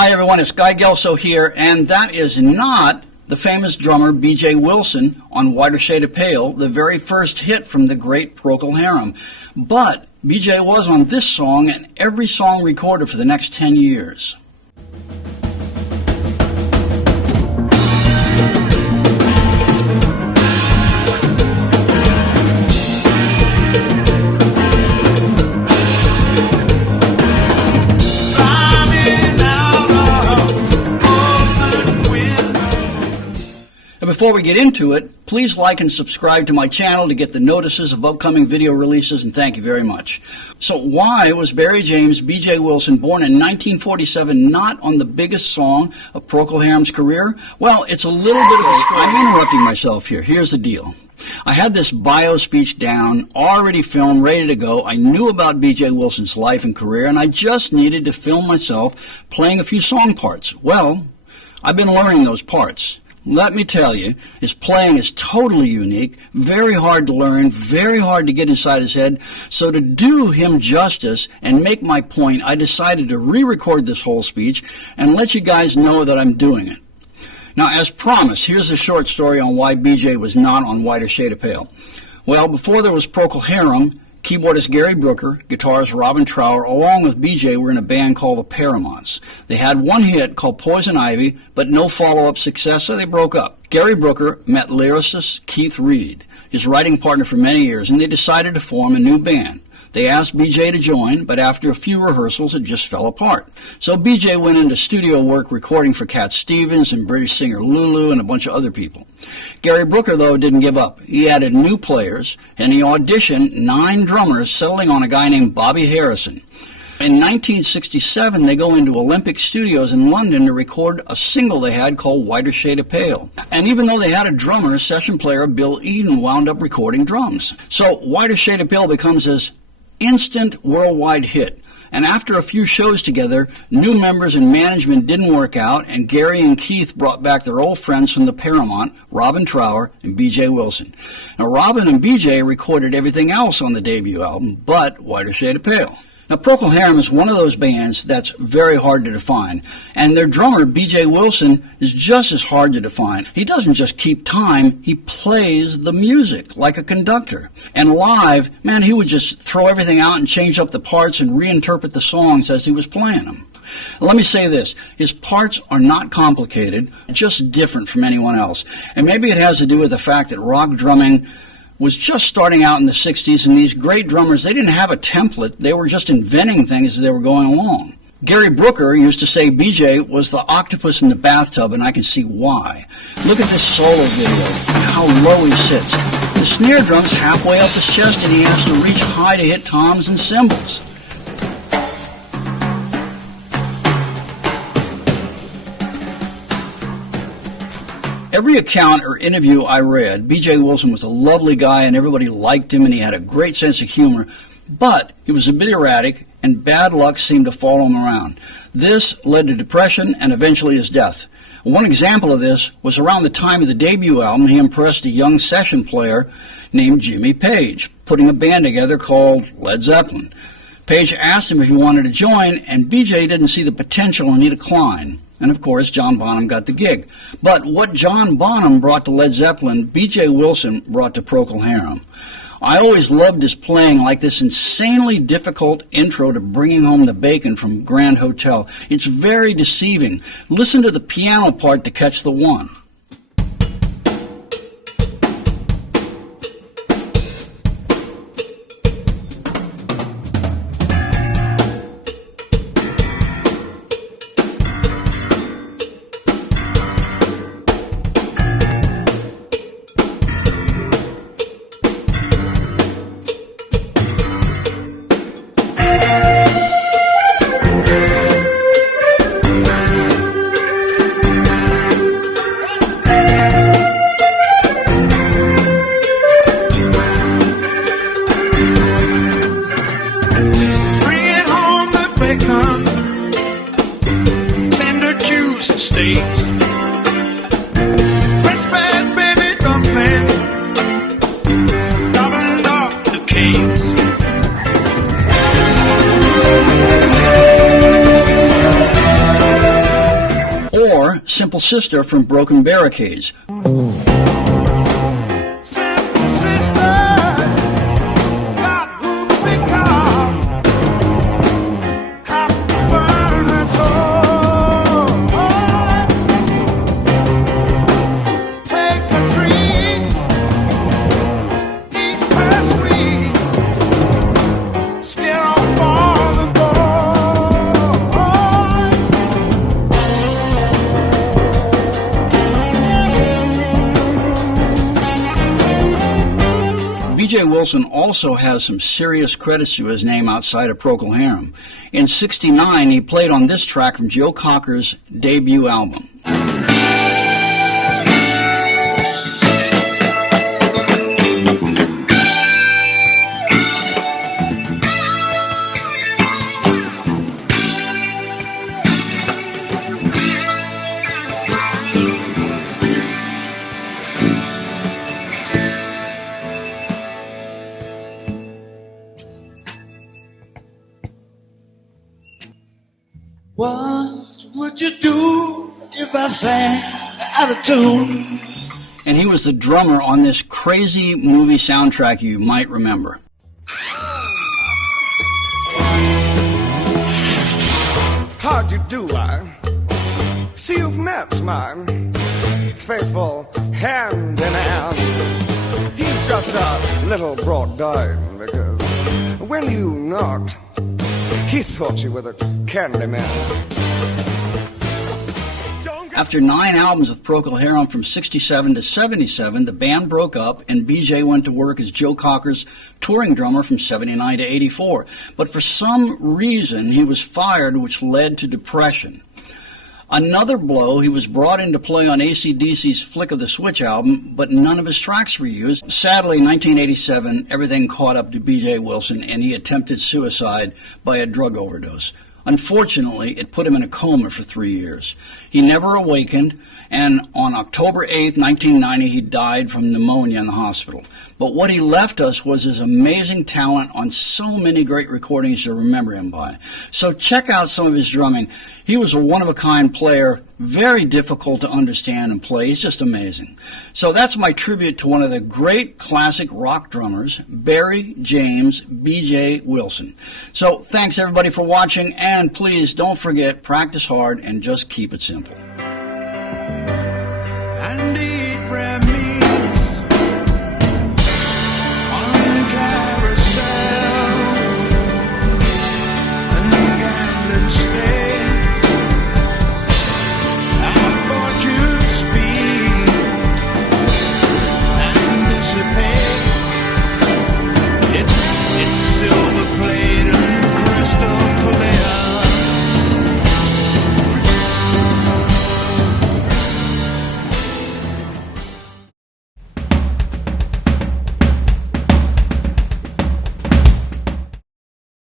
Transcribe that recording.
Hi everyone, it's Guy Gelso here, and that is not the famous drummer B.J. Wilson on Whiter Shade of Pale, the very first hit from the great Procol Harum. But B.J. was on this song and every song recorded for the next 10 years. Before we get into it, please like and subscribe to my channel to get the notices of upcoming video releases, and thank you very much. So why was Barry James B.J. Wilson born in 1947 not on the biggest song of Procol Harum's career? Well, it's a little bit of a story. I'm interrupting myself here. Here's the deal. I had this bio speech down, already filmed, ready to go. I knew about B.J. Wilson's life and career, and I just needed to film myself playing a few song parts. Well, I've been learning those parts. Let me tell you, his playing is totally unique, very hard to learn, very hard to get inside his head. So to do him justice and make my point, I decided to re-record this whole speech and let you guys know that I'm doing it. Now, as promised, here's a short story on why BJ was not on Whiter Shade of Pale. Well, before there was Procol Harum, keyboardist Gary Brooker, guitarist Robin Trower, along with BJ, were in a band called the Paramounts. They had one hit called Poison Ivy, but no follow-up success, so they broke up. Gary Brooker met lyricist Keith Reed, his writing partner for many years, and they decided to form a new band. They asked BJ to join, but after a few rehearsals, it just fell apart. So BJ went into studio work recording for Cat Stevens and British singer Lulu and a bunch of other people. Gary Brooker, though, didn't give up. He added new players, and he auditioned 9 drummers, settling on a guy named Bobby Harrison. In 1967, they go into Olympic Studios in London to record a single they had called Whiter Shade of Pale. And even though they had a drummer, session player Bill Eden wound up recording drums. So Whiter Shade of Pale becomes this instant worldwide hit. And after a few shows together, new members and management didn't work out, and Gary and Keith brought back their old friends from the Paramount, Robin Trower and B.J. Wilson. Now, Robin and B.J. recorded everything else on the debut album, but Whiter Shade of Pale. Now, Procol Harum is one of those bands that's very hard to define, and their drummer, B.J. Wilson, is just as hard to define. He doesn't just keep time, he plays the music like a conductor. And live, man, he would just throw everything out and change up the parts and reinterpret the songs as he was playing them. Let me say this, his parts are not complicated, just different from anyone else. And maybe it has to do with the fact that rock drumming was just starting out in the 60s, and these great drummers, they didn't have a template. They were just inventing things as they were going along. Gary Brooker used to say BJ was the octopus in the bathtub, and I can see why. Look at this solo video, how low he sits. The snare drum's halfway up his chest, and he has to reach high to hit toms and cymbals. Every account or interview I read, B.J. Wilson was a lovely guy and everybody liked him and he had a great sense of humor, but he was a bit erratic and bad luck seemed to follow him around. This led to depression and eventually his death. One example of this was around the time of the debut album. He impressed a young session player named Jimmy Page, putting a band together called Led Zeppelin. Page asked him if he wanted to join, and B.J. didn't see the potential and he declined. And of course, John Bonham got the gig. But what John Bonham brought to Led Zeppelin, B.J. Wilson brought to Procol Harum. I always loved his playing, like this insanely difficult intro to Bringing Home the Bacon from Grand Hotel. It's very deceiving. Listen to the piano part to catch the one. Tender juicy steaks, fresh fat baby dumpling, gobbling up the cakes. Simple Sister from Broken Barricades. Simple sister, got who become. Have to burn her soul. Take her treats, eat her sweets, scare off all the boys. B.J. Wilson also has some serious credits to his name outside of Procol Harum. In '69, he played on this track from Joe Cocker's debut album. What would you do if I sang out of tune? And he was the drummer on this crazy movie soundtrack you might remember. How'd you do, I see you've met my faithful hand in hand. He's just a little brought down because when you knocked, he thought you were the candy man. After 9 albums with Procol Harum from '67 to '77, the band broke up and BJ went to work as Joe Cocker's touring drummer from '79 to '84. But for some reason, he was fired, which led to depression. Another blow, he was brought in to play on AC/DC's Flick of the Switch album, but none of his tracks were used. Sadly, in 1987, everything caught up to B.J. Wilson, and he attempted suicide by a drug overdose. Unfortunately, it put him in a coma for 3 years. He never awakened, and on October 8, 1990, he died from pneumonia in the hospital. But what he left us was his amazing talent on so many great recordings to remember him by. So check out some of his drumming. He was a one-of-a-kind player, very difficult to understand and play. He's just amazing. So that's my tribute to one of the great classic rock drummers, Barry James B.J. Wilson. So thanks everybody for watching, and please don't forget, practice hard and just keep it simple.